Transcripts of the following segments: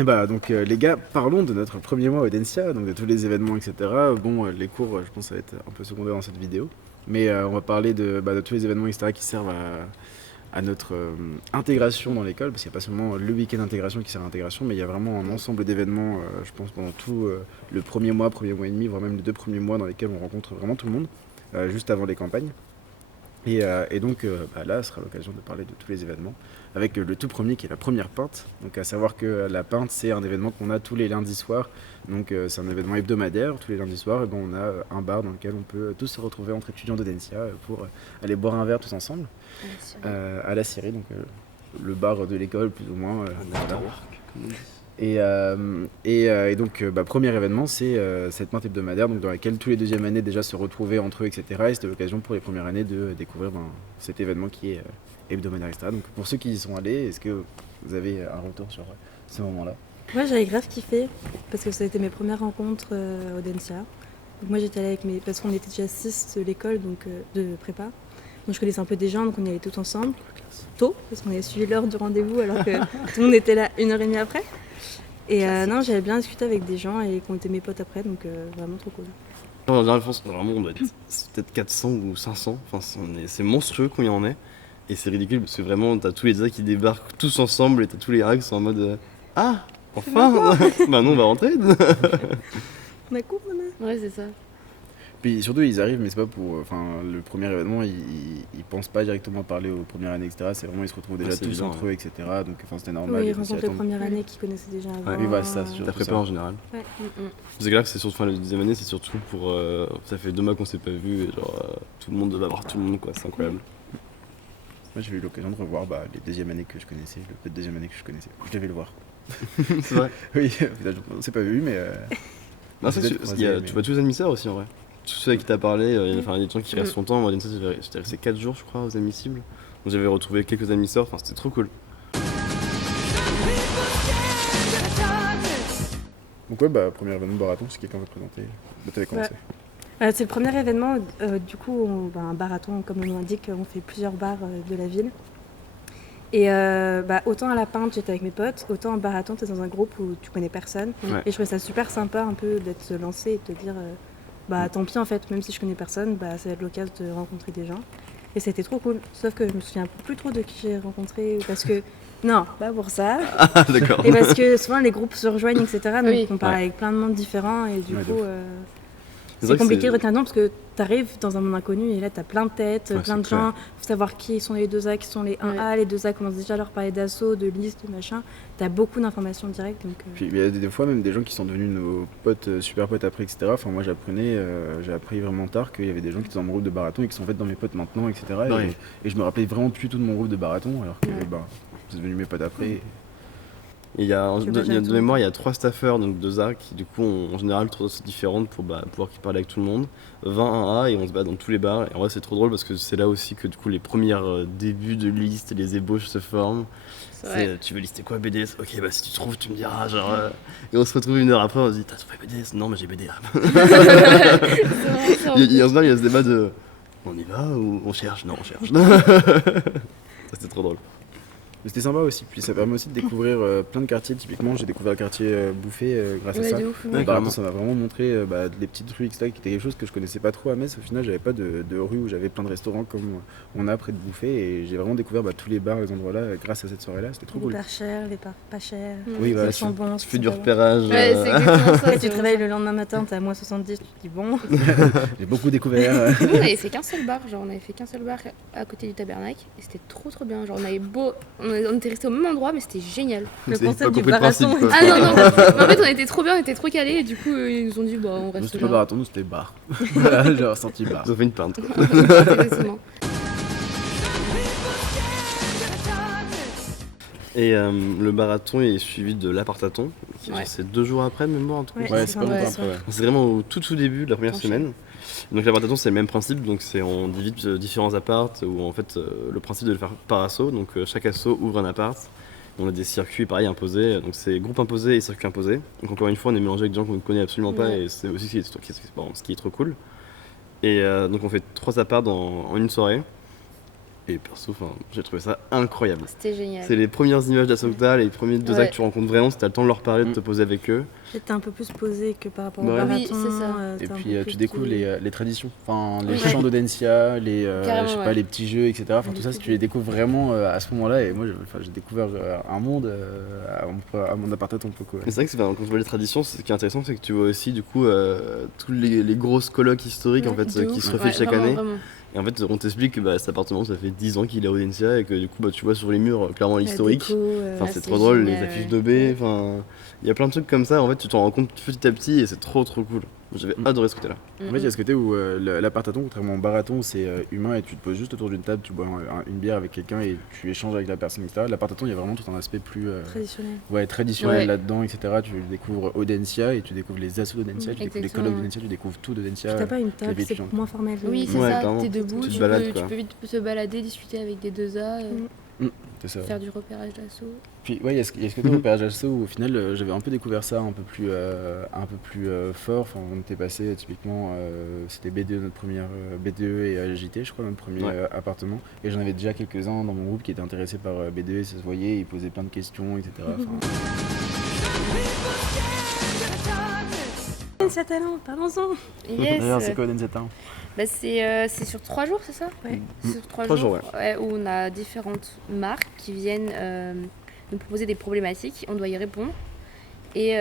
Et bah donc les gars, parlons de notre premier mois au Audencia, donc de tous les événements, etc. Bon, les cours, je pense que ça va être un peu secondaire dans cette vidéo, mais on va parler de tous les événements, etc. qui servent à notre intégration dans l'école, parce qu'il n'y a pas seulement le week-end d'intégration qui sert à l'intégration, mais il y a vraiment un ensemble d'événements, je pense, pendant tout le premier mois et demi, voire même les 2 premiers mois dans lesquels on rencontre vraiment tout le monde, juste avant les campagnes. Et donc là, ce sera l'occasion de parler de tous les événements, avec le tout premier qui est la première pinte. Donc à savoir que la pinte, c'est un événement qu'on a tous les lundis soirs. Donc c'est un événement hebdomadaire. Tous les lundis soirs, et ben, on a un bar dans lequel on peut tous se retrouver entre étudiants d'Audencia pour aller boire un verre tous ensemble. À la Syrie, donc le bar de l'école plus ou moins. Voilà. Comme on dit. Et donc, premier événement, c'est cette pinte hebdomadaire, donc, dans laquelle tous les deuxièmes années déjà se retrouvaient entre eux, etc. Et c'était l'occasion pour les premières années de découvrir cet événement qui est hebdomadaire, etc. Donc, pour ceux qui y sont allés, est-ce que vous avez un retour sur ce moment-là? Moi j'avais grave kiffé parce que ça a été mes premières rencontres au Densia. Donc moi j'étais allée avec parce qu'on était déjà 6 de l'école, donc de prépa. Donc je connaissais un peu des gens, donc on y allait tous ensemble, tôt, parce qu'on avait suivi l'heure du rendez-vous alors que tout le monde était là 1 heure et demie après. Et non, j'avais bien discuté avec des gens et qu'on était mes potes après, donc vraiment trop cool. En général, je pense que vraiment, on doit être c'est peut-être 400 ou 500. Enfin, c'est monstrueux combien on est. Et c'est ridicule parce que vraiment, t'as tous les A qui débarquent tous ensemble et t'as tous les A qui sont en mode ah, enfin bah non, on va rentrer. On a cours, maman. Ouais, c'est ça. Puis surtout, ils arrivent, mais c'est pas pour. Enfin, le premier événement, ils pensent pas directement parler aux premières années, etc. C'est vraiment, ils se retrouvent déjà c'est tous évident, entre eux, etc. Donc, enfin, c'était normal. Oui, ils faut s'y rencontrent les attendre. premières années qui connaissaient déjà avant. Oui, voilà, c'est ça, c'est Ta surtout prépa ça. en général. Ouais. C'est clair que c'est surtout, enfin, la deuxième année, c'est surtout pour. Ça fait 2 mois qu'on s'est pas vu et genre tout le monde va voir tout le monde, quoi. C'est incroyable. Moi, j'ai eu l'occasion de revoir les deuxièmes années que je connaissais, le peu de deuxième année que je connaissais. Je devais le voir. C'est vrai. Oui, on s'est pas vu, mais. Non, c'est peut-être sûr. croisé, mais- Tu vois tous les admisseurs aussi en vrai. Tous ceux à qui t'as parlé, il y a des gens qui restent longtemps. Moi, j'étais resté 4 jours, je crois, aux admissibles. Donc j'avais retrouvé quelques admisseurs, enfin c'était trop cool. Donc, ouais, premier événement de marathon, si quelqu'un veut présenter. T'avais commencé. C'est le premier événement, du coup, un barathon, comme le nom indique, on fait plusieurs bars de la ville. Et autant à la pinte, j'étais avec mes potes, autant en barathon, t'es dans un groupe où tu connais personne. Ouais. Et je trouvais ça super sympa un peu d'être lancé et de te dire, tant pis en fait, même si je connais personne, ça va être l'occasion de rencontrer des gens. Et c'était trop cool, sauf que je me souviens plus trop de qui j'ai rencontré, parce que, non, pas pour ça. Ah d'accord. Et parce que souvent les groupes se rejoignent, etc. Donc Oui. on parle Ouais. avec plein de monde différents et du Ouais, de coup... ouf. C'est vrai C'est que compliqué c'est- de retenir le nom parce que t'arrives dans un monde inconnu et là t'as plein de têtes, Ouais, plein de c'est clair. gens, faut savoir qui sont les 2A, qui sont les 1A, les 2A commencent déjà à leur parler d'assaut, de liste, de machin. T'as beaucoup d'informations directes donc. Puis il y a des fois même des gens qui sont devenus nos potes, super potes après, etc. Enfin, moi j'ai appris vraiment tard qu'il y avait des gens qui étaient dans mon groupe de marathon et qui sont en fait dans mes potes maintenant, etc. Ouais. Et je me rappelais vraiment plus tout de mon groupe de marathon, alors que c'est devenu mes potes après. Et il y a, Tu de, vas il y a jamais de tout. mémoire, il y a 3 staffeurs, donc 2A, qui du coup ont en général 3 aussi différentes pour pouvoir parler avec tout le monde. 20 1A et on se bat dans tous les bars. Et en vrai, c'est trop drôle parce que c'est là aussi que du coup les premiers débuts de liste, les ébauches se forment. C'est vrai. Tu veux lister quoi BDS? Ok, bah si tu trouves, tu me diras. Genre, et on se retrouve 1 heure après, on se dit t'as trouvé BDS? Non, mais j'ai BDA. C'est vraiment ça. En général, il y a ce débat de on y va ou on cherche? Non, on cherche. Ça, c'était trop drôle. Mais c'était sympa aussi, puis ça permet aussi de découvrir plein de quartiers. Typiquement, j'ai découvert le quartier Bouffé grâce à Ouais, ça. de ouf. Ouais, Par carrément. contre, ça m'a vraiment montré les petites rues, etc., qui étaient quelque chose que je connaissais pas trop à Metz. Au final, j'avais pas de rue où j'avais plein de restaurants comme on a près de Bouffé. Et j'ai vraiment découvert tous les bars, les endroits là, grâce à cette soirée-là. C'était trop Les cool. bars chers, les bars pas chers. Oui, voilà, Ceux qui sont bons. Tu ceux fais qui du sont pas bons. repérage. Ouais, c'est exactement ça. Et c'est tu te réveilles le lendemain matin, t'es à moins 70, tu te dis bon. J'ai beaucoup découvert. Nous, on avait fait qu'un seul bar, genre on avait fait qu'un seul bar à côté du tabernacle et c'était trop bien. Genre on était restés au même endroit mais c'était génial. Le C'est concept pas du compris le principe, marathon. quoi. Ah non, non, mais en fait on était trop bien, on était trop calés et du coup ils nous ont dit on Nous, reste c'était pas là. marathon, nous, c'était bar. Voilà, j'ai ressenti bar. Ils ont fait une pinte. Exactement. Et le marathon est suivi de l'apartathon, qui Ouais. c'est 2 jours après de mémoire, un truc Ouais, comme ça. Ouais, c'est pas Ouais, longtemps c'est après, ouais. C'est vraiment au tout début de la première Enchaîne. semaine. Donc l'apartaton c'est le même principe, donc c'est on divise différents apparts où en fait le principe de le faire par assaut, donc chaque assaut ouvre un appart. On a des circuits pareil imposés, donc c'est groupe imposé et circuit imposé. Donc encore une fois on est mélangé avec des gens qu'on ne connaît absolument pas Ouais. et c'est aussi ce qui est trop cool. Et donc on fait 3 apparts en une soirée. Et perso, j'ai trouvé ça incroyable. C'était génial. C'est les premières images d'Ahsoka, les premiers deux actes que tu rencontres vraiment, si t'as le temps de leur parler, de te poser avec eux. T'es un peu plus posé que par rapport au Ouais. marathon. Oui, c'est ça. Et t'es un puis peu tu plus découvres de- les traditions, enfin les Oui. chants d'Audencia, les Carrément, je sais pas, ouais. les petits jeux, etc. Enfin tout ça, si tu les découvres vraiment à ce moment-là, et moi j'ai découvert un monde à mon appart à ton poco. Mais c'est vrai que quand tu vois les traditions, ce qui est intéressant, c'est que tu vois aussi du coup tous les grosses colloques historiques en Ouais, fait de qui ouf. se refait chaque vraiment, année. vraiment. Et en fait, on t'explique que cet appartement, ça fait 10 ans qu'il est à Audencia et que du coup, tu vois sur les murs clairement la l'historique. déco, Enfin, Ah, c'est c'est trop drôle, les génial, affiches ouais. de B, il y a plein de trucs comme ça, en fait, tu t'en rends compte petit à petit et c'est trop cool. J'avais adoré ce côté-là. En fait, il y a ce côté où l'appart-à-thon, contrairement au bar-à-thon, c'est humain et tu te poses juste autour d'une table, tu bois une bière avec quelqu'un et tu échanges avec la personne, etc. L'appart-à-thon, il y a vraiment tout un aspect plus traditionnel. traditionnel Ouais. là-dedans, etc. Tu découvres Audencia et tu découvres les assos d'Audencia, tu découvres les Exactement. colloques d'Audencia, tu découvres tout d'Audencia. Puis t'as pas une table, vie c'est étudiante. moins formel. Oui, c'est Ouais, ça. clairement. T'es debout, Tu te tu balades, peux, quoi. tu peux vite te balader, discuter avec des 2A, C'est ça. faire du repérage d'assaut. Puis ouais, il y a ce côté repérage asso où au final j'avais un peu découvert ça un peu plus fort. Enfin, on était passé typiquement, c'était BDE notre première BDE et AJT, je crois notre premier Ouais. appartement. Et j'en avais déjà quelques-uns dans mon groupe qui étaient intéressés par BDE, ça se voyait, ils posaient plein de questions, etc. Enfin, Audencia Talent, parlons-en. D'ailleurs, c'est Yes. quoi Audencia Talent Bah, c'est sur 3 jours, c'est ça Ouais. C'est sur 3 3 jours, jours, ouais, où on a différentes marques qui viennent nous proposer des problématiques. On doit y répondre et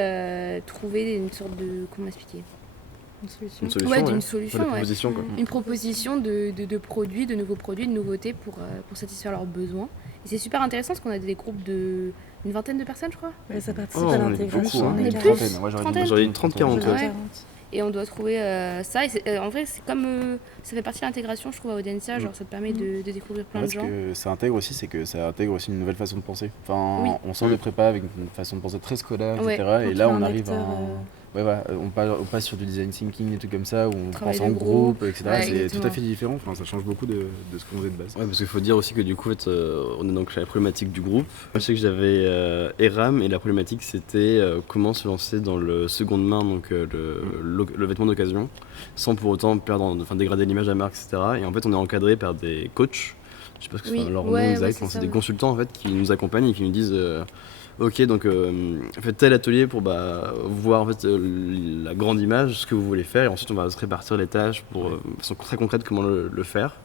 trouver une sorte de... Comment expliquer Une solution. Une solution, Ouais, ouais. d'une Pour solution, les ouais. propositions, quoi. Une proposition de produits, de nouveaux produits, de nouveautés pour satisfaire leurs besoins. Et c'est super intéressant parce qu'on a des groupes de une vingtaine de personnes, je crois. Ouais, ça participe Oh, à on est l'intégration. beaucoup, hein. on est Mais 40. plus. Moi j'aurais Trentaine. J'aurais dit 30-40, Ouais. ouais. Et on doit trouver ça. Et en vrai, c'est comme ça fait partie de l'intégration, je trouve, à Audencia. Genre, ça te permet de découvrir plein En fait, de ce gens. que ça intègre aussi, c'est que ça intègre aussi une nouvelle façon de penser. Enfin, Oui. on sort de prépa avec une façon de penser très scolaire, Ouais. etc. Et Donc, là, il y a on un arrive acteur, ouais, voilà, on passe sur du design thinking et tout comme ça, où on Travail pense en de groupe, groupe. etc. Ouais, c'est exactement. tout à fait différent. Enfin, ça change beaucoup de ce qu'on faisait de base. Ouais, parce qu'il faut dire aussi que du coup, en fait, on est donc chez la problématique du groupe. Moi, je sais que j'avais Eram et la problématique c'était comment se lancer dans le seconde main, donc le vêtement d'occasion, sans pour autant dégrader l'image de la marque, etc. Et en fait, on est encadré par des coachs. Je sais pas ce que Oui, c'est leur ouais, nom exact, ouais, c'est ça, des ouais. consultants en fait qui nous accompagnent et qui nous disent ok, donc faites tel atelier pour voir en fait la grande image, ce que vous voulez faire, et ensuite on va se répartir les tâches pour de façon très concrète comment le faire.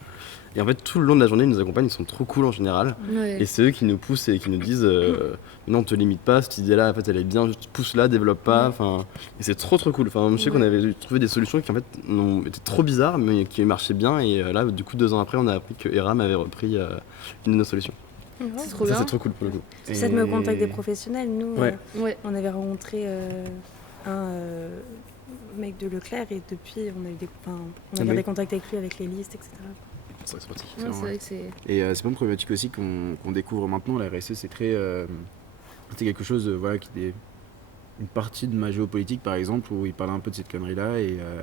Et en fait, tout le long de la journée, ils nous accompagnent, ils sont trop cool en général. Ouais. Et c'est eux qui nous poussent et qui nous disent non, te limite pas, cette idée-là, en fait, elle est bien, juste pousse-la, développe pas. Enfin, et c'est trop cool. Enfin, je sais qu'on avait trouvé des solutions qui en fait étaient trop bizarres, mais qui marchaient bien. Et là, du coup, 2 ans après, on a appris que Eram avait repris une de nos solutions. C'est trop Ça, bien. c'est trop cool pour le coup. Ça te met au contact des professionnels. Nous, Ouais. Ouais. on avait rencontré un mec de Leclerc et depuis, on a eu on a oui. gardé contact avec lui, avec les listes, etc. C'est vrai que c'est pratique. Ouais, c'est vrai que c'est. Et c'est pas une problématique aussi qu'on découvre maintenant. La RSE, c'est très. C'est quelque chose voilà, qui est une partie de ma géopolitique, par exemple, où il parle un peu de cette connerie-là.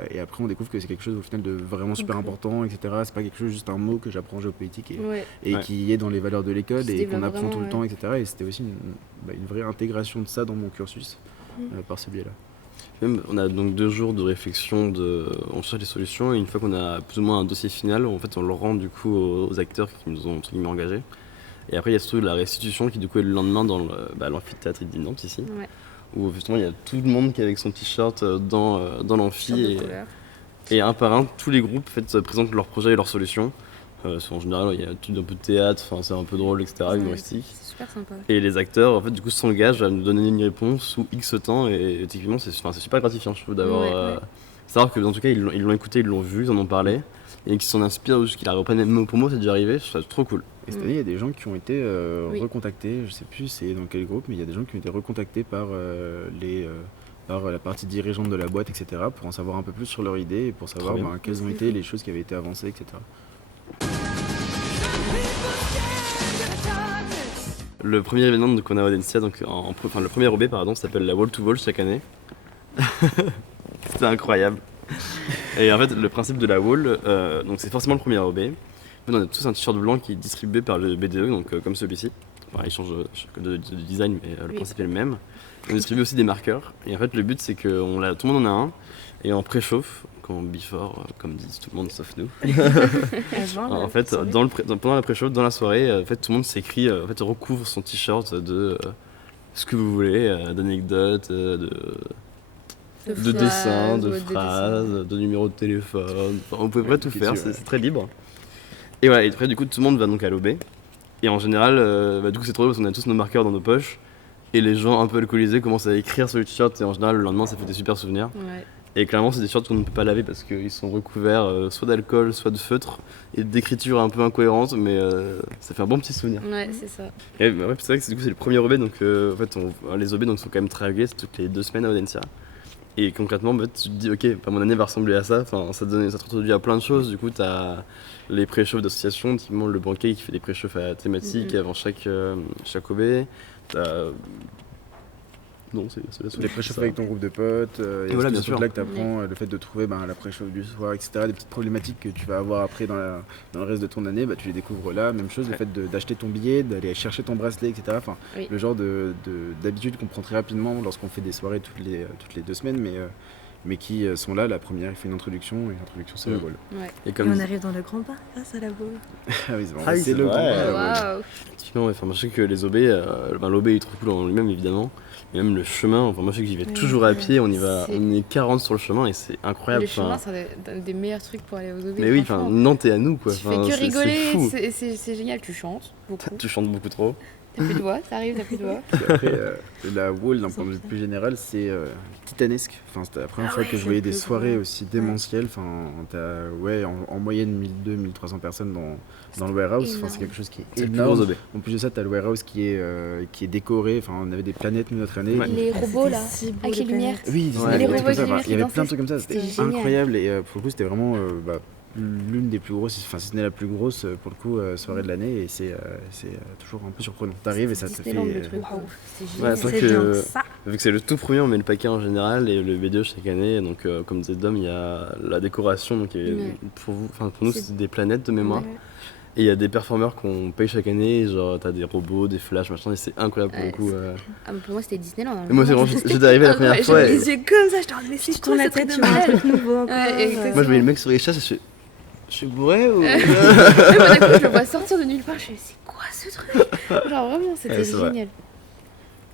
Et après, on découvre que c'est quelque chose au final de vraiment super Concret. important, etc. C'est pas quelque chose, juste un mot que j'apprends en géopolitique Ouais. et Ouais. qui est dans les valeurs de l'école Qui se et qu'on développe apprend tout le vraiment, temps, etc. Et c'était aussi une vraie intégration de ça dans mon cursus par ce biais-là. Même, on a donc 2 jours de réflexion, on cherche des solutions, et une fois qu'on a plus ou moins un dossier final, en fait, on le rend du coup aux acteurs qui nous ont entre guillemets engagés. Et après, il y a ce truc de la restitution qui du coup est le lendemain dans l'amphithéâtre de Nantes ici, Ouais. où justement il y a tout le monde qui est avec son t-shirt dans l'amphi, Sorte de et, couleur. et un par un, tous les groupes en fait, présentent leurs projets et leurs solutions. En général, il y a tout un peu de théâtre, c'est un peu drôle, etc., Ouais, humoristique. C'est super sympa. Et les acteurs, en fait, du coup, s'engagent à nous donner une réponse sous X temps, et typiquement, c'est super gratifiant, je trouve, d'avoir. Ouais. Savoir que, en tout cas, ils l'ont écouté, ils l'ont vu, ils en ont parlé, et qu'ils s'en inspirent, ou qu'ils la reprennent mot pour mot, c'est déjà arrivé, je trouve ça trop cool. Et cette année, il y a des gens qui ont été Oui. recontactés, je sais plus c'est dans quel groupe, mais il y a des gens qui ont été recontactés par par la partie dirigeante de la boîte, etc., pour en savoir un peu plus sur leur idée et pour savoir bien. quelles ont été les choses qui avaient été avancées, etc. Le premier événement qu'on a à Audencia, donc le premier OB, pardon, s'appelle la Wall to Wall chaque année. C'était incroyable. Et en fait, le principe de la Wall, donc c'est forcément le premier OB. On a tous un t-shirt blanc qui est distribué par le BDE, donc comme celui-ci. Enfin, il change de design, mais le Oui. principe est le même. On distribue aussi des marqueurs. Et en fait, le but, c'est que tout le monde en a un. Et en préchauffe, quand before, comme disent tout le monde sauf nous. Avant, En fait, pendant la pré-show, dans la soirée, en fait, tout le monde s'écrit, en fait, recouvre son t-shirt de ce que vous voulez, d'anecdotes, de dessins, de phrases, de numéros de téléphone. Enfin, on peut pas tout faire, c'est très libre. Et voilà, et après, du coup, tout le monde va donc à l'OB. Et en général, du coup, c'est trop drôle parce qu'on a tous nos marqueurs dans nos poches. Et les gens un peu alcoolisés commencent à écrire sur le t-shirt. Et en général, le lendemain, ça fait des super souvenirs. Ouais. Et clairement, c'est des t-shirts qu'on ne peut pas laver parce qu'ils sont recouverts soit d'alcool, soit de feutre. Et d'écriture un peu incohérente, mais ça fait un bon petit souvenir. Ouais, c'est ça. Et ouais, c'est vrai que du coup, c'est le premier OB. Donc, en fait, les OB donc, sont quand même très réguliers. C'est toutes les 2 semaines à Audencia. Et concrètement, bah, tu te dis, ok, mon année va ressembler à ça. Enfin, ça te introduit à plein de choses. Du coup, tu as les pré-chauffes d'association, typiquement le banquet qui fait des pré-chauffes thématiques avant chaque OB. T'as... Non, c'est Les pré-chauffes avec ton groupe de potes, et voilà, bien c'est sûr. là que tu apprends le fait de trouver la pré-chauffe du soir, etc. Des petites problématiques que tu vas avoir après dans le reste de ton année, tu les découvres là. Même chose, le fait d'acheter ton billet, d'aller chercher ton bracelet, etc. Enfin, le genre d'habitude qu'on prend très rapidement lorsqu'on fait des soirées toutes les 2 semaines, mais qui sont là. La première, il fait une introduction, et l'introduction, c'est la boule. Ouais. Et Et comme on arrive dans le grand bar grâce à la boule. Ah oui, c'est vrai. Ah oui, c'est c'est le vrai. grand bar, la boule. Waouh. typiquement, ouais, moi je sais que les OB, l'OB est trop cool en lui-même évidemment, mais même le chemin, enfin moi je sais que j'y vais toujours à pied, on est 40 sur le chemin et c'est incroyable. Le chemin, c'est un des meilleurs trucs pour aller aux OB. Mais oui, enfin Nantes est à nous quoi. Tu Enfin, fais que c'est rigoler, fou. c'est génial, tu chantes beaucoup. Tu chantes beaucoup trop. T'as plus de voix, t'arrives, t'as plus de voix. Puis après, la wall, d'un point de vue plus général, c'est titanesque. Enfin, c'était la première fois que je c'est voyais le des plus soirées grand. aussi démentielles. Enfin, t'as en moyenne 1200-1300 personnes dans le warehouse. Enfin, c'est quelque chose qui est C'est le plus gros énorme. OB. En plus de ça, t'as le warehouse qui est décoré. Enfin, on avait des planètes nous, notre année. Ouais. Les robots là, si beau, avec les les lumières. planètes. Oui, Ouais, des les trucs comme robots ça. avec les Enfin, il y avait lumières plein de qui trucs comme ça. C'était C'était génial. incroyable. Et pour le coup, c'était vraiment l'une des plus grosses, enfin si ce n'est la plus grosse pour le coup soirée de l'année. Et c'est toujours un peu surprenant. T'arrives et ça te fait. Disneyland, le truc. Waouh, c'était Ouais, génial. c'est vrai C'est bien que ça. vu que c'est le tout premier, on met le paquet en général et le BDE chaque année. Donc comme disait Dom, il y a la décoration, donc Ouais. pour nous C'est- c'est des planètes de mémoire. Ouais. Et il y a des performeurs qu'on paye chaque année, genre t'as des robots, des flashs, machin, et c'est incroyable pour le Ouais, coup. Ah, mais pour moi, c'était Disneyland. hein. Et moi c'est vraiment, j'étais arrivé la première fois J'avais et les yeux comme ça, je te mais c'est Tu tournes quoi la ce truc tête, de tu vois un malade. truc nouveau encore. Ouais, exactement. moi je voyais le mec sur les chasses et je suis bourré ou... Ouais, moi, d'un coup, je le vois sortir de nulle part, je fais, c'est quoi ce truc? Genre vraiment, c'était Ouais, c'est vrai. génial.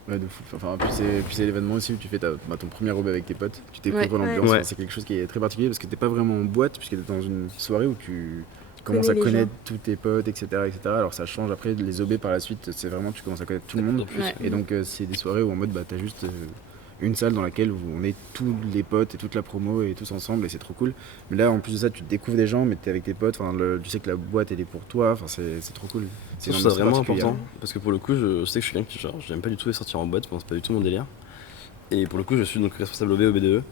Ouais, de fou. Enfin, puis c'est l'événement aussi où tu fais ton premier robe avec tes potes. Tu découvres Ouais. l'ambiance. Ouais. Enfin, c'est quelque chose qui est très particulier parce que t'es pas vraiment en boîte, puisque t'es dans une soirée où tu commences à connais les connaître tous tes potes, etc., etc. Alors ça change après les OB par la suite. C'est vraiment tu commences à connaître tout le monde. Ouais. Et donc c'est des soirées où en mode t'as juste une salle dans laquelle on est tous les potes et toute la promo et tous ensemble et c'est trop cool. Mais là en plus de ça tu découvres des gens mais t'es avec tes potes. Enfin, tu sais que la boîte elle est pour toi. Enfin c'est trop cool. C'est une ça ambiance vraiment particulière. important parce que pour le coup je sais que je suis quelqu'un qui genre j'aime pas du tout sortir en boîte, c'est pas du tout mon délire. Et pour le coup je suis donc responsable OB au BDE.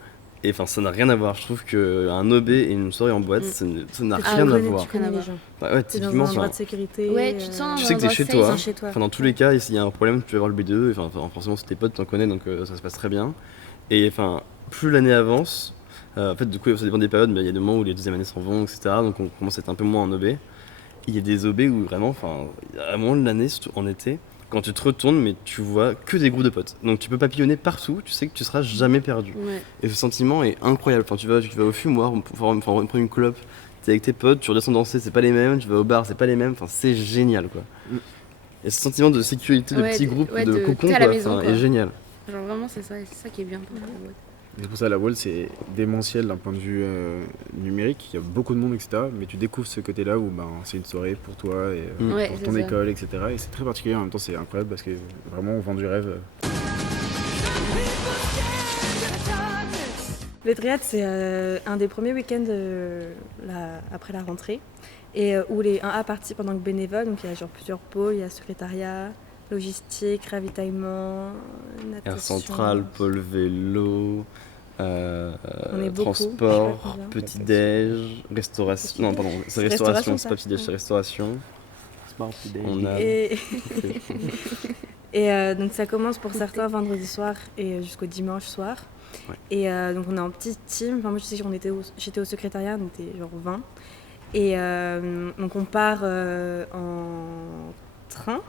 Et enfin ça n'a rien à voir, je trouve qu'un OB et une soirée en boîte ça n'a Ah, rien à tu voir. connais les gens. Bah ouais, T'es dans typiquement un endroit enfin, de sécurité. Ouais, tu te sens Tu sais que t'es dans un chez safe, toi. Dans chez toi. enfin, dans tous les cas, s'il y a un problème, tu vas voir le BDE, enfin forcément c'est tes potes, t'en connais donc ça se passe très bien. Et enfin plus l'année avance, en fait du coup ça dépend des périodes, mais il y a des moments où les deuxièmes années s'en vont, etc. Donc on commence à être un peu moins en OB. Il y a des OB où vraiment, enfin, à un moment de l'année, surtout en été, quand tu te retournes, mais tu vois que des groupes de potes. Donc tu peux papillonner partout, tu sais que tu seras jamais perdu. Ouais. Et ce sentiment est incroyable. Enfin, tu vas au fumoir, pour prendre une clope, t'es avec tes potes, tu redescends danser, c'est pas les mêmes, tu vas au bar, c'est pas les mêmes, enfin c'est génial quoi. Et ce sentiment de sécurité, de Ouais, petit groupe, ouais, de cocon, t'es à la quoi, maison, enfin, quoi. est génial. Genre vraiment, c'est ça qui est bien. pour la boîte. C'est pour ça la wall c'est démentiel d'un point de vue numérique, il y a beaucoup de monde etc. Mais tu découvres ce côté là où c'est une soirée pour toi et Ouais, pour c'est ton ça. école etc. Et c'est très particulier en même temps c'est incroyable parce que vraiment on vend du rêve. Les triades, c'est un des premiers week-ends après la rentrée. Et où les 1A participent en tant que bénévoles. Donc il y a genre plusieurs pôles, il y a secrétariat, logistique, ravitaillement, natation. Air central, pôle vélo, On est beaucoup, je sais transport, pas combien. petit-déj, restauration. Non, pardon, c'est C'est restauration, restauration, c'est pas ça. petit-déj, c'est restauration. On a. Et, donc ça commence pour certains vendredi soir et jusqu'au dimanche soir. Ouais. Et donc on est en petite team. Enfin, moi je sais que j'étais au secrétariat, on était genre 20. Et donc on part en train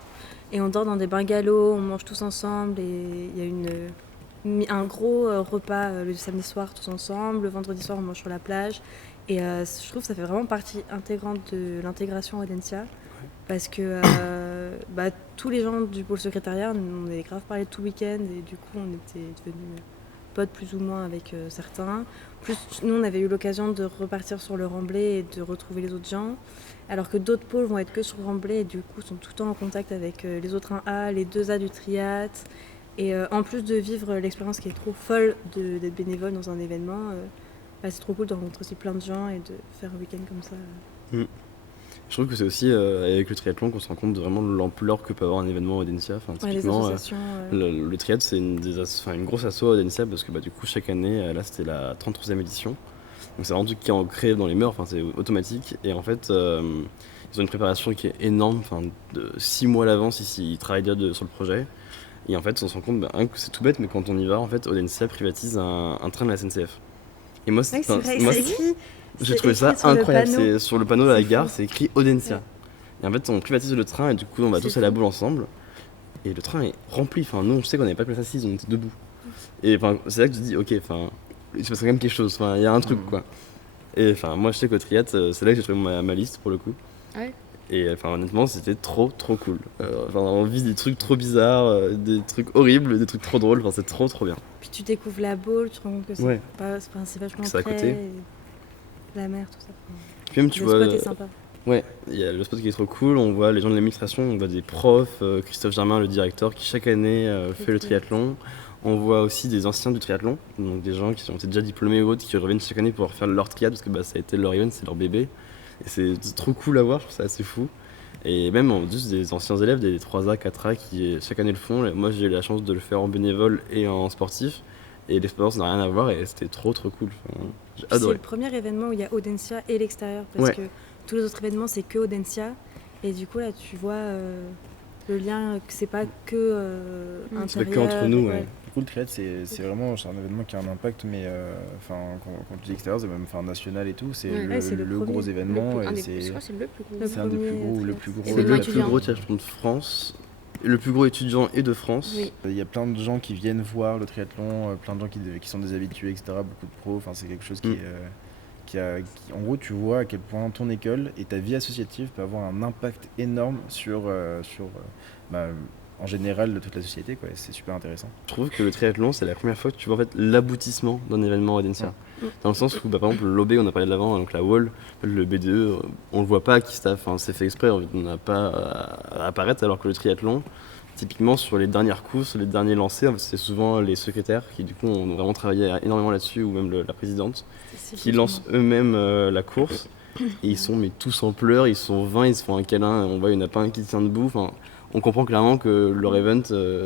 et on dort dans des bungalows, on mange tous ensemble et il y a une un gros repas le samedi soir tous ensemble, le vendredi soir on mange sur la plage. Et je trouve que ça fait vraiment partie intégrante de l'intégration à Audencia. Parce que tous les gens du pôle secrétariat, on avait grave parlé tout le week-end et du coup on était devenus potes plus ou moins avec certains. Plus nous on avait eu l'occasion de repartir sur le Remblai et de retrouver les autres gens. Alors que d'autres pôles vont être que sur le Remblai et du coup sont tout le temps en contact avec les autres 1A, les 2A du Triat. Et en plus de vivre l'expérience qui est trop folle d'être bénévole dans un événement, c'est trop cool de rencontrer aussi plein de gens et de faire un week-end comme ça. Je trouve que c'est aussi avec le triathlon qu'on se rend compte de vraiment l'ampleur que peut avoir un événement à Audencia. Enfin, typiquement, les associations, le triathlon c'est une grosse asso à Audencia parce que du coup chaque année, là c'était la 33e édition. Donc c'est vraiment un truc qui est ancré dans les mœurs, c'est automatique. Et en fait, ils ont une préparation qui est énorme, de 6 mois à l'avance, ils travaillent déjà sur le projet. Et en fait, on se rend compte que c'est tout bête, mais quand on y va, en fait, Audencia privatise un train de la SNCF. Et moi, j'ai trouvé ça incroyable. C'est sur le panneau de la gare, c'est écrit Audencia. Ouais. Et en fait, on privatise le train et du coup, on va tous à la boule ensemble. Et le train est rempli. Enfin, nous, je sais qu'on n'avait pas de place assise, on était debout. Et c'est là que tu te dis, ok, il se passe quand même quelque chose. Il y a un truc, quoi. Et moi, je sais qu'au triat, c'est là que j'ai trouvé ma liste pour le coup. Ouais. Et honnêtement, c'était trop cool. On vit des trucs trop bizarres, des trucs horribles, des trucs trop drôles. C'est trop bien. Puis tu découvres la boule, tu te rends compte que c'est vachement c'est à côté. La mer, tout ça. Puis même, tu vois, le spot est sympa. Ouais, il y a le spot qui est trop cool. On voit les gens de l'administration, on voit des profs, Christophe Germain, le directeur, qui chaque année fait le triathlon. On voit aussi des anciens du triathlon, donc des gens qui ont été déjà diplômés ou autres, qui reviennent chaque année pour faire leur triat parce que ça a été leur event, c'est leur bébé. Et c'est trop cool à voir, je trouve ça assez fou. Et même juste des anciens élèves, des 3A, 4A qui chaque année le font. Moi j'ai eu la chance de le faire en bénévole et en sportif. Et l'expérience n'a rien à voir et c'était trop cool. J'ai adoré. C'est le premier événement où il y a Audencia et l'extérieur parce que tous les autres événements c'est que Audencia. Et du coup là tu vois le lien que c'est pas que intérieur. C'est pas que entre nous, ouais. Du coup le triat c'est vraiment un événement qui a un impact mais quand tu dis extérieur c'est même national et tout, c'est le gros événement. Je crois que c'est le plus gros. C'est un des plus gros ou le plus gros. C'est le plus gros triathlon de France. Le plus gros étudiant et de France. Oui. Il y a plein de gens qui viennent voir le triathlon, plein de gens qui sont des habitués, etc. Beaucoup de pros. C'est quelque chose qui en gros, tu vois à quel point ton école et ta vie associative peut avoir un impact énorme sur en général de toute la société, quoi. C'est super intéressant. Je trouve que le triathlon, c'est la première fois que tu vois en fait l'aboutissement d'un événement à Audencia. Dans le sens où, par exemple, l'OB, on a parlé de l'avant, donc la wall, le BDE, on le voit pas qui staff, c'est fait exprès, on n'a pas à apparaître, alors que le triathlon, typiquement sur les dernières courses, les derniers lancers, c'est souvent les secrétaires qui du coup ont vraiment travaillé énormément là-dessus, ou même la présidente, qui lancent eux-mêmes la course, et ils sont tous en pleurs, ils sont 20, ils se font un câlin, on voit il n'y en a pas un qui tient debout, on comprend clairement que leur event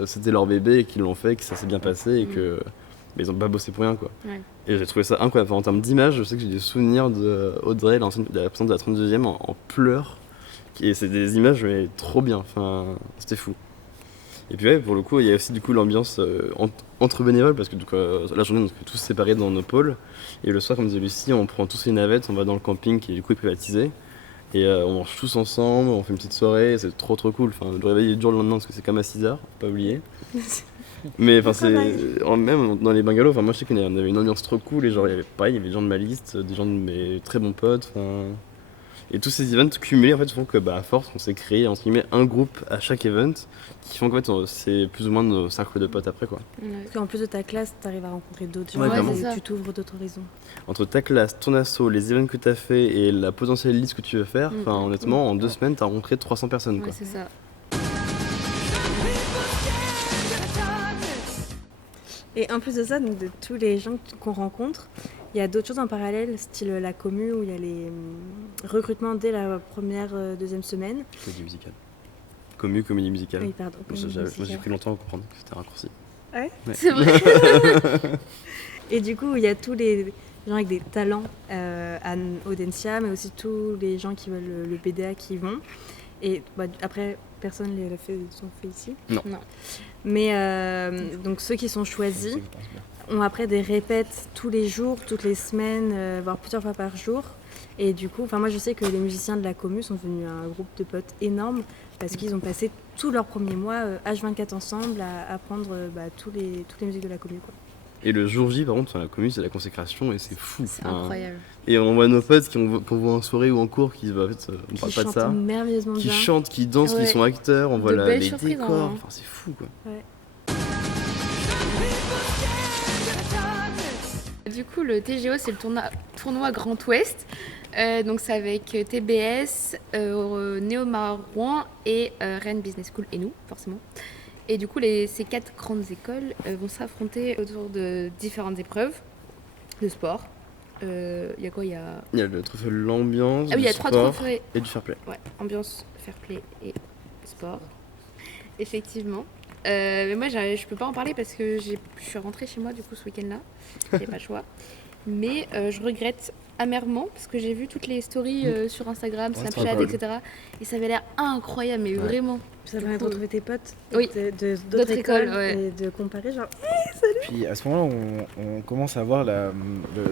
c'était leur bébé et qu'ils l'ont fait, que ça s'est bien passé et que ils ont pas bossé pour rien, quoi. Ouais. Et j'ai trouvé ça incroyable. En termes d'image, je sais que j'ai des souvenirs d'Audrey, la présidente de la 32e, en pleurs. Et c'est des images mais trop bien, c'était fou. Et puis pour le coup, il y a aussi du coup l'ambiance entre bénévoles parce que la journée on est tous séparés dans nos pôles. Et le soir, comme disait Lucie, on prend tous une navette, on va dans le camping qui du coup est privatisé. Et on mange tous ensemble, on fait une petite soirée, c'est trop cool. Le réveil est dur le lendemain parce que c'est comme à 6h, faut pas oublier. Mais même dans les bungalows, moi je sais qu'on avait une ambiance trop cool et il y avait des gens de ma liste, des gens de mes très bons potes. Et tous ces events cumulés en fait font que à force on s'est créé entre guillemets un groupe à chaque event qui font qu'en fait c'est plus ou moins nos cercles de potes après, quoi. Parce qu'en plus de ta classe, t'arrives à rencontrer d'autres gens et tu t'ouvres d'autres horizons. Entre ta classe, ton asso, les events que t'as fait et la potentielle liste que tu veux faire, honnêtement en 2 semaines t'as rencontré 300 personnes, quoi. Ouais, c'est ça. Et en plus de ça, donc de tous les gens qu'on rencontre, il y a d'autres choses en parallèle, style la commu, où il y a les recrutements dès la première, deuxième semaine. Comédie musicale. Comédie musicale. Oui, pardon. Moi j'ai pris longtemps à comprendre que c'était un raccourci. Ouais. C'est vrai. Et du coup, il y a tous les gens avec des talents à Audencia, mais aussi tous les gens qui veulent le BDA qui y vont. Et après, personne ne les fait ici. Non. Mais donc ceux qui sont choisis ont après des répètes tous les jours, toutes les semaines, voire plusieurs fois par jour. Et du coup, moi je sais que les musiciens de la commu sont devenus un groupe de potes énorme parce qu'ils ont passé tous leurs premiers mois H24 ensemble à apprendre toutes les musiques de la commu, quoi. Et le jour J, par contre, la commune, c'est la consécration et c'est fou. C'est incroyable. Et on voit nos potes qu'on voit en soirée ou en cours qui en fait, on Qui parle pas de chantent ça. merveilleusement Qui bien. chantent, qui dansent, Ouais. qui sont acteurs, on voit De belles les surprises, décors. hein. Enfin, c'est fou quoi. Du coup, le TGO, c'est le tournoi Grand Ouest. Donc, c'est avec TBS, Neoma Rouen et Rennes Business School et nous, forcément. Et du coup, ces 4 grandes écoles vont s'affronter autour de différentes épreuves de sport. Il y a quoi? Il y a le trophée de l'ambiance, il y a du 3 sport trophées. et du fair play. Ouais, ambiance, fair play et sport. Effectivement. Mais moi, je peux pas en parler parce que je suis rentrée chez moi du coup ce week-end-là. J'ai pas le choix. Mais je regrette amèrement parce que j'ai vu toutes les stories sur Instagram, Ouais, Snapchat, c'est etc. Et ça avait l'air incroyable, mais vraiment. Ça permet de retrouver tes potes Oui. d'autres D'autres écoles écoles, ouais. et de comparer, genre. Puis à ce moment-là, on commence à voir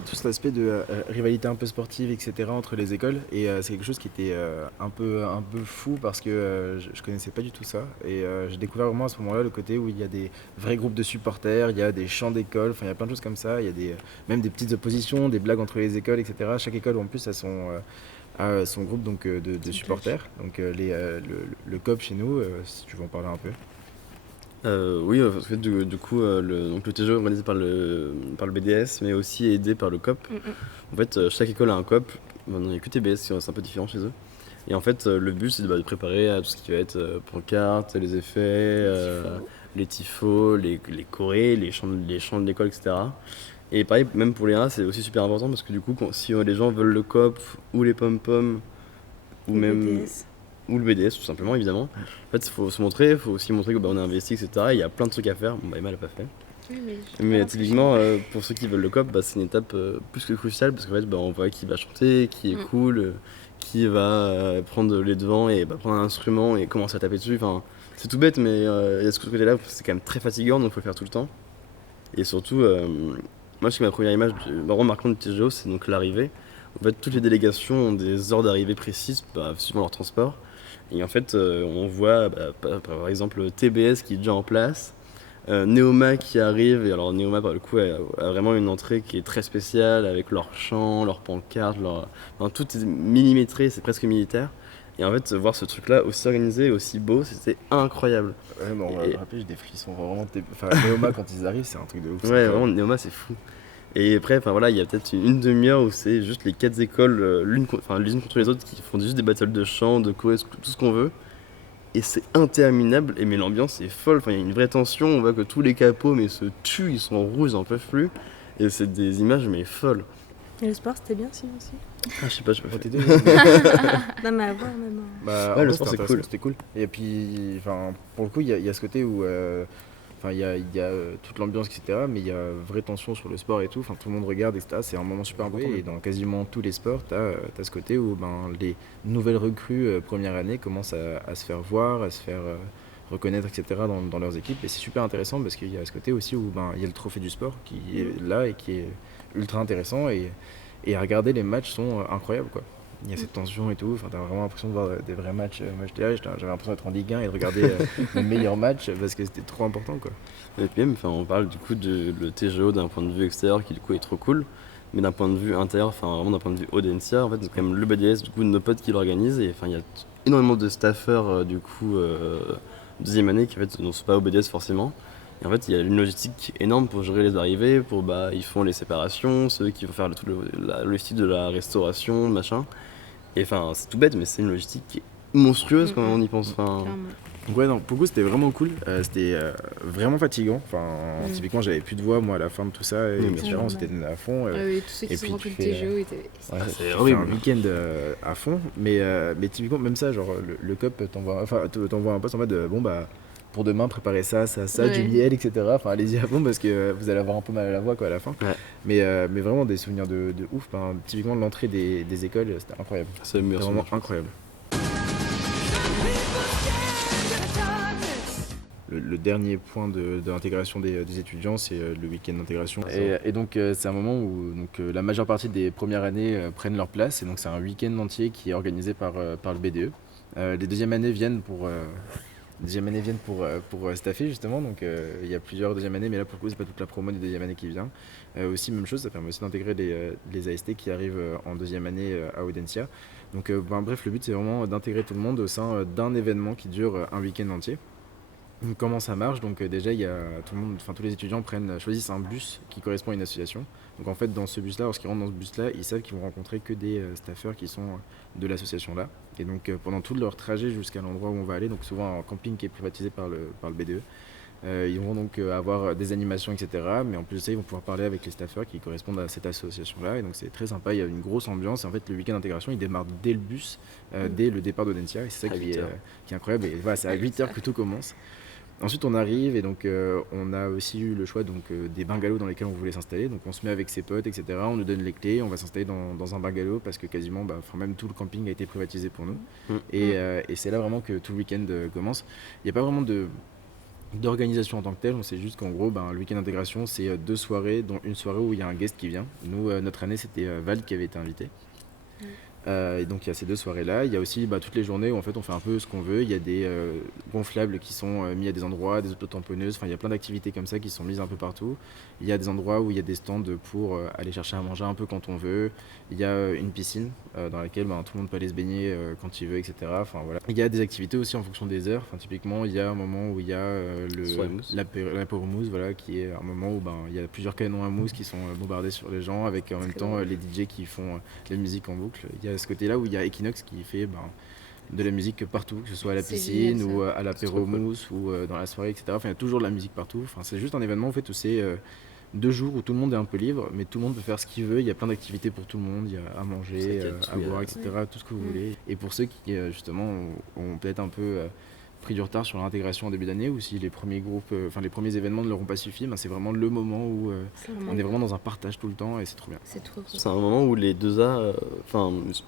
tout cet aspect de rivalité un peu sportive, etc. entre les écoles. Et c'est quelque chose qui était un peu fou parce que je connaissais pas du tout ça. Et j'ai découvert vraiment à ce moment-là le côté où il y a des vrais groupes de supporters, il y a des chants d'école, enfin il y a plein de choses comme ça. Il y a même des petites oppositions, des blagues entre les écoles, etc. Chaque école en plus a son groupe donc, de supporters. Donc le COP chez nous, si tu veux en parler un peu. Oui, parce que du coup, donc le TGO est organisé par le BDS, mais aussi aidé par le COP. En fait, chaque école a un COP. Bon, il n'y a que TBS, c'est un peu différent chez eux. Et en fait, le but, c'est de préparer à tout ce qui va être pancarte, les effets, les tifos, les chorés, les chants de l'école, etc. Et pareil, même pour les A, c'est aussi super important parce que du coup, si les gens veulent le COP ou les pom-pom, ou Le même BTS. ou le BDS tout simplement évidemment. En fait, il faut se montrer, il faut aussi montrer qu'on a investi, etc. Il y a plein de trucs à faire. Bon, Emma l'a pas fait. Oui, Mais typiquement, pour ceux qui veulent le COP, c'est une étape plus que cruciale parce qu'en fait, on voit qui va chanter, qui est cool, qui va prendre les devants et prendre un instrument et commencer à taper dessus. Enfin, c'est tout bête, mais il y a ce côté-là, c'est quand même très fatigant, donc il faut le faire tout le temps. Et surtout, moi, je sais que ma première image vraiment marquante du TGO, c'est donc l'arrivée. En fait, toutes les délégations ont des heures d'arrivée précises, suivant leur transport. Et en fait, on voit par exemple TBS qui est déjà en place, Neoma qui arrive, et alors Neoma par le coup a vraiment une entrée qui est très spéciale avec leurs chants, leurs pancartes, enfin, tout est millimétré, c'est presque militaire. Et en fait, voir ce truc-là aussi organisé, aussi beau, c'était incroyable. Ouais, mais on va rappeler, j'ai des frissons. Vraiment, Neoma, quand ils arrivent, c'est un truc de ouf. Ouais, vraiment, Neoma, c'est fou. Et après, il y a peut-être une demi-heure où c'est juste les 4 écoles, les unes contre les autres, qui font juste des battles de chant, de choré, tout ce qu'on veut. Et c'est interminable, mais l'ambiance est folle. Enfin, il y a une vraie tension, on voit que tous les capots se tuent, ils sont rouges, ils n'en peuvent plus. Et c'est des images folles. Et le sport, c'était bien sinon aussi. Ah, je sais pas, je peux pas t'aider. Non, mais à voir même. Ouais, le sport, c'est cool. C'était cool. Et puis, pour le coup, il y a ce côté où il y a toute l'ambiance, etc. Mais il y a vraie tension sur le sport et tout. Enfin, tout le monde regarde, etc. C'est un moment super important. Et dans quasiment tous les sports, tu as ce côté où les nouvelles recrues première année commencent à se faire voir, à se faire reconnaître, etc. dans leurs équipes. Et c'est super intéressant parce qu'il y a ce côté aussi où il y a le trophée du sport qui est là et qui est ultra intéressant. Et à regarder, les matchs sont incroyables, quoi. Il y a cette tension et tout, enfin, t'as vraiment l'impression de voir des vrais matchs. Moi j'étais là, j'avais l'impression d'être en Ligue 1 et de regarder le meilleur match parce que c'était trop important, quoi. Et puis même, on parle du coup de le TGO d'un point de vue extérieur qui du coup est trop cool, mais d'un point de vue intérieur, vraiment d'un point de vue Audencia, en fait c'est quand même le BDS, du coup nos potes qui l'organisent, et il y a énormément de staffeurs du coup deuxième année qui en fait ne sont pas au BDS forcément. Et en fait, il y a une logistique énorme pour gérer les arrivées, ils font les séparations, ceux qui vont faire tout le logistique de la restauration, machin. Et c'est tout bête, mais c'est une logistique qui est monstrueuse quand on y pense. Clairement. Donc ouais, non, pour le coup, c'était vraiment cool. C'était vraiment fatigant. Typiquement, j'avais plus de voix, moi, à la fin de tout ça. Et Oui, mes bien parents, sûr. c'était tous ceux Oui, tous ceux et qui sont puis rentrés tu le fais, TGO étaient. c'est horrible. horrible. Un week-end à fond. Mais typiquement, même ça, genre, le COP t'envoie un poste en mode pour demain, préparez ça, Ouais. du miel, etc. Enfin, allez-y à fond parce que vous allez avoir un peu mal à la voix, quoi, à la fin. Ouais. Mais vraiment des souvenirs de ouf. Typiquement, l'entrée des écoles, c'était incroyable. C'est le meilleur C'était vraiment souvenir. incroyable. le dernier point de l'intégration des étudiants, c'est le week-end d'intégration. Et donc c'est un moment où la majeure partie des premières années prennent leur place, et donc c'est un week-end entier qui est organisé par le BDE. Les deuxièmes années viennent pour staffer justement, donc il y a plusieurs deuxièmes années, mais là pour le coup c'est pas toute la promo des deuxièmes années qui vient. Aussi même chose, ça permet aussi d'intégrer les AST qui arrivent en deuxième année à Audencia. Donc bref, le but c'est vraiment d'intégrer tout le monde au sein d'un événement qui dure un week-end entier. Donc, comment ça marche? Donc déjà il y a tous les étudiants choisissent un bus qui correspond à une association. Donc en fait dans ce bus-là, lorsqu'ils rentrent dans ce bus-là, ils savent qu'ils vont rencontrer que des staffeurs qui sont de l'association-là. Et donc pendant tout leur trajet jusqu'à l'endroit où on va aller, donc souvent un camping qui est privatisé par le BDE, ils vont donc avoir des animations, etc. Mais en plus de ça, ils vont pouvoir parler avec les staffeurs qui correspondent à cette association-là. Et donc c'est très sympa, il y a une grosse ambiance. Et en fait, le week-end d'intégration, il démarre dès le bus, dès le départ d'Audencia. Et c'est ça qui est incroyable. Et voilà, c'est à 8h que tout commence. Ensuite, on arrive et donc on a aussi eu le choix des bungalows dans lesquels on voulait s'installer. Donc on se met avec ses potes, etc. On nous donne les clés, on va s'installer dans un bungalow parce que quasiment, même tout le camping a été privatisé pour nous. Et c'est là vraiment que tout le week-end commence. Il n'y a pas vraiment d'organisation en tant que telle, on sait juste qu'en gros, le week-end d'intégration, c'est 2 soirées, dont une soirée où il y a un guest qui vient. Nous, notre année, c'était Val qui avait été invité. Et donc il y a ces 2 soirées-là. Il y a aussi toutes les journées où en fait on fait un peu ce qu'on veut. Il y a des gonflables qui sont mis à des endroits, des autotamponneuses. Enfin, il y a plein d'activités comme ça qui sont mises un peu partout. Il y a des endroits où il y a des stands pour aller chercher à manger un peu quand on veut. Il y a une piscine dans laquelle tout le monde peut aller se baigner quand il veut, etc. Enfin, voilà. Il y a des activités aussi en fonction des heures. Enfin, typiquement, il y a un moment où il y a l'apéro mousse, voilà, qui est un moment où il y a plusieurs canons à mousse qui sont bombardés sur les gens, avec en même temps les DJ qui font la musique en boucle. Il y a ce côté-là où il y a Equinox qui fait de la musique partout, que ce soit à la piscine ou à l'apéro mousse ou dans la soirée, etc. Enfin, il y a toujours de la musique partout. Enfin, c'est juste un événement en fait où c'est 2 jours où tout le monde est un peu libre, mais tout le monde peut faire ce qu'il veut. Il y a plein d'activités pour tout le monde, il y a à manger, à boire, etc. Tout ce que vous voulez. Et pour ceux qui justement ont peut-être un peu pris du retard sur l'intégration en début d'année, ou si les premiers groupes, les premiers événements ne leur ont pas suffi, c'est vraiment le moment où on est vraiment dans un partage tout le temps et c'est trop bien. C'est trop cool. C'est un moment où les 2A,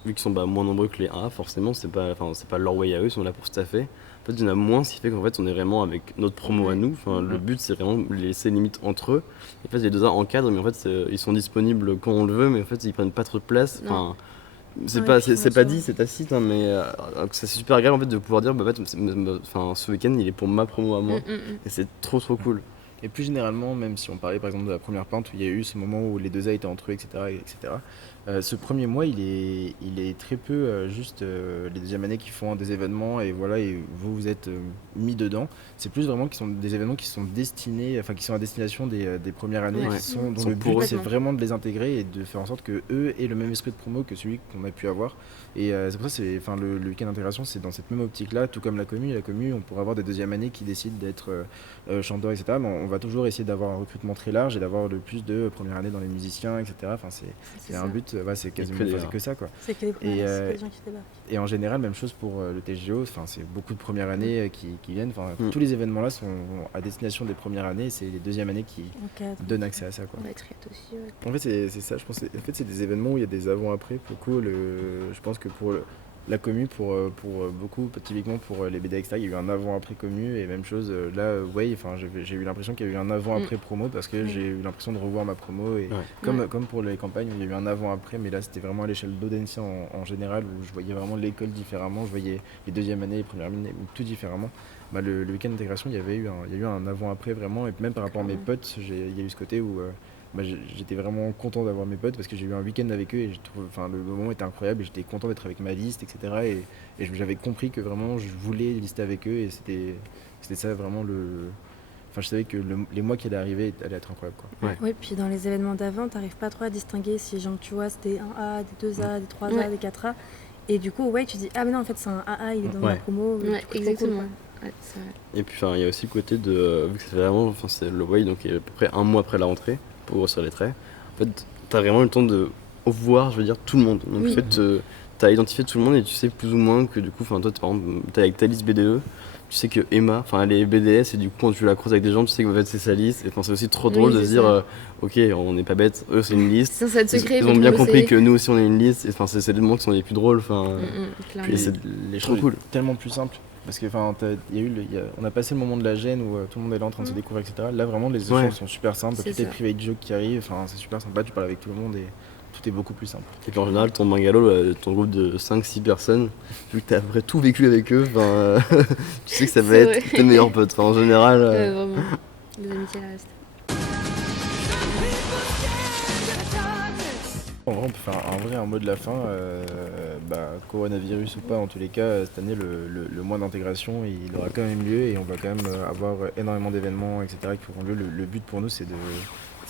vu qu'ils sont moins nombreux que les A, forcément, c'est pas leur way à eux, ils sont là pour staffer. En fait, il y en a moins, ce qui fait qu'en fait, on est vraiment avec notre promo à nous. Le but, c'est vraiment de les laisser limite entre eux. Et en fait, les 2A encadrent, mais en fait, ils sont disponibles quand on le veut, mais en fait, ils prennent pas trop de place. C'est pas dit, c'est tacite, mais c'est super agréable en fait de pouvoir dire ce week-end il est pour ma promo à moi et c'est trop cool. Et plus généralement, même si on parlait par exemple de la première pinte où il y a eu ce moment où les 2A étaient entre eux, etc. Ce premier mois, il est très peu juste les deuxièmes années qui font des événements et voilà, et vous êtes mis dedans. C'est plus vraiment qui sont des événements qui sont destinés, qui sont à destination des premières années, dont le but c'est vraiment de les intégrer et de faire en sorte que eux aient le même esprit de promo que celui qu'on a pu avoir. Et c'est pour ça le week-end d'intégration, c'est dans cette même optique-là, tout comme la commu, on pourrait avoir des deuxièmes années qui décident d'être chanteurs, etc. Mais on va toujours essayer d'avoir un recrutement très large et d'avoir le plus de premières années dans les musiciens, etc. Enfin, c'est un but, c'est quasiment que ça, quoi. C'est que les gens qui débarquent. Et en général, même chose pour le TGO, c'est beaucoup de premières années qui viennent. Tous les événements là sont à destination des premières années et c'est les deuxièmes années qui donnent accès à ça, quoi. Aussi, En fait, c'est ça, je pense. En fait, c'est des événements où il y a des avant-après. Pour le coup, je pense que pour la commu, pour beaucoup, typiquement pour les BD Extra, il y a eu un avant-après commu et même chose là, j'ai eu l'impression qu'il y a eu un avant-après promo parce que j'ai eu l'impression de revoir ma promo et comme pour les campagnes où il y a eu un avant-après, mais là c'était vraiment à l'échelle d'Audencia en général où je voyais vraiment l'école différemment, je voyais les deuxièmes années, les premières années, tout différemment. Le week-end d'intégration, il y a eu un avant-après vraiment et même par rapport à mes potes, il y a eu ce côté où j'étais vraiment content d'avoir mes potes parce que j'ai eu un week-end avec eux et le moment était incroyable et j'étais content d'être avec ma liste, etc. Et j'avais compris que vraiment je voulais lister avec eux et c'était ça vraiment je savais que les mois qui allaient arriver allaient être incroyables, quoi. Oui, puis dans les événements d'avant, t'arrives pas trop à distinguer si tu vois c'était un A, des 2A, des 3A, des 4A. Et du coup, tu dis ah mais non en fait c'est un AA, il est dans ma promo. Exactement. C'est vrai. Et puis il y a aussi le côté de vu que c'est vraiment c'est le way donc il y a à peu près un mois après la rentrée pour grossir les traits. En fait, t'as vraiment eu le temps de voir, tout le monde. Donc en fait, t'as identifié tout le monde et tu sais plus ou moins que du coup, toi, par exemple, t'es avec ta liste BDE, tu sais que Emma, elle est BDS et du coup, quand tu la croises avec des gens, tu sais que en fait, c'est sa liste. Et c'est aussi trop drôle de se dire, ok, on n'est pas bête, eux c'est une liste. Ils ont bien compris que nous aussi on est une liste. Et c'est les moments qui sont les plus drôles. Et c'est trop cool. Tellement plus simple. Parce que on a passé le moment de la gêne où tout le monde est là en train de se découvrir, etc. Là vraiment les échanges Ouais. sont super simples, C'est toutes les ça. private jokes qui arrivent, c'est super sympa, tu parles avec tout le monde et tout est beaucoup plus simple. Et puis en général, ton bungalow, ton groupe de 5-6 personnes, vu que t'as après tout vécu avec eux, tu sais que ça va C'est être vrai. tes meilleurs potes. En général, Vraiment. Les amitiés restent. En vrai, on peut faire un mot de la fin. Coronavirus ou pas, en tous les cas, cette année, le mois d'intégration, il aura quand même lieu et on va quand même avoir énormément d'événements, etc. qui auront lieu. Le but pour nous, ça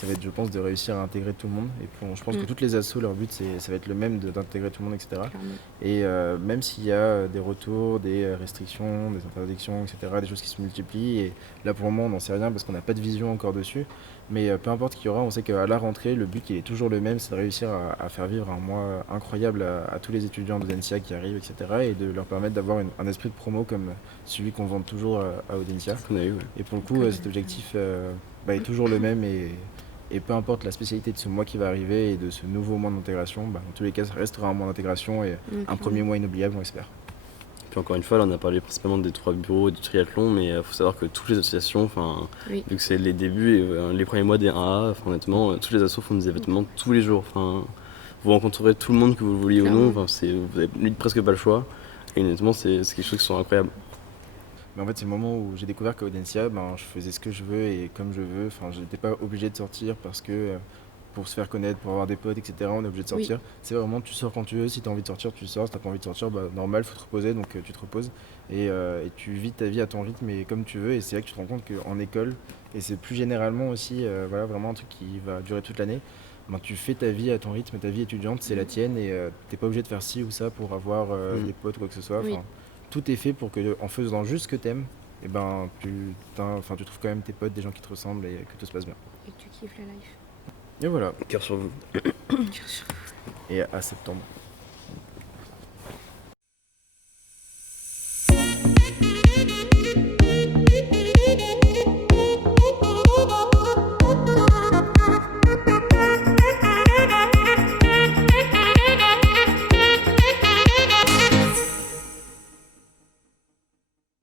va être, je pense, de réussir à intégrer tout le monde. Et je pense que toutes les assos, leur but, ça va être le même, d'intégrer tout le monde, etc. Clairement. Et même s'il y a des retours, des restrictions, des interdictions, etc., des choses qui se multiplient, et là pour le moment on n'en sait rien parce qu'on n'a pas de vision encore dessus, mais peu importe qu'il y aura, on sait qu'à la rentrée, le but il est toujours le même, c'est de réussir à faire vivre un mois incroyable à tous les étudiants d'Audencia qui arrivent, etc., et de leur permettre d'avoir un esprit de promo comme celui qu'on vend toujours à Audencia. qu'on a eu. Ouais. Et pour le coup, cet objectif est toujours le même et peu importe la spécialité de ce mois qui va arriver et de ce nouveau mois d'intégration, dans tous les cas, ça restera un mois d'intégration et un premier mois inoubliable, on espère. Puis encore une fois, là on a parlé principalement des 3 bureaux et du triathlon, mais il faut savoir que toutes les associations, Oui. vu que c'est les débuts et les premiers mois des 1A, honnêtement, toutes les assos font des événements tous les jours. Vous rencontrerez tout le monde que vous le vouliez ou non, vous avez limite presque pas le choix. Et honnêtement, c'est quelque chose qui sont incroyables. Mais en fait, c'est le moment où j'ai découvert qu'à Audencia, je faisais ce que je veux et comme je veux. Je n'étais pas obligé de sortir parce que pour se faire connaître, pour avoir des potes, etc., on est obligé de sortir. Oui. C'est vraiment, tu sors quand tu veux. Si tu as envie de sortir, tu sors. Si tu n'as pas envie de sortir, normal, faut te reposer, donc tu te reposes. Et tu vis ta vie à ton rythme et comme tu veux. Et c'est là que tu te rends compte qu'en école, et c'est plus généralement aussi vraiment un truc qui va durer toute l'année, tu fais ta vie à ton rythme, ta vie étudiante, c'est la tienne et t'es pas obligé de faire ci ou ça pour avoir des potes ou quoi que ce soit. Oui. Tout est fait pour que, en faisant juste ce que t'aimes, et tu trouves quand même tes potes, des gens qui te ressemblent et que tout se passe bien. Et que tu kiffes la life. Et voilà, Cœur sur vous. et à septembre.